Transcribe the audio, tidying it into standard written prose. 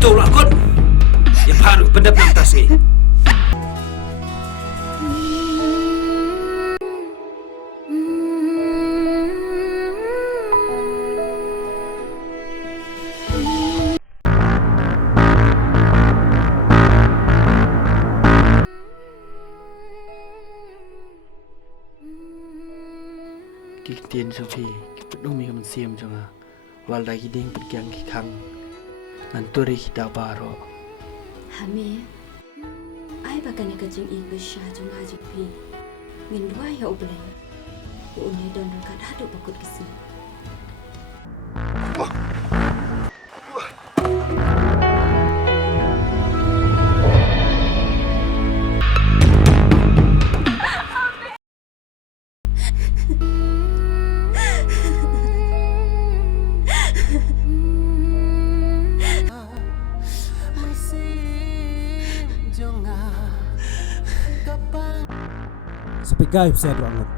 Betul Angkut. Yang harus pendap nang tas ni. Kiktian Sophie, kipedumi kaman siam jonga. Wal lagi ding pergiang kikang. Nganturi kita baro. Hame, ai bakal kajing English aja ngajik pi. Ngin dua ya oblay. Unai don dekat hadu bakut kesini. Sepigai saya doa Angkut.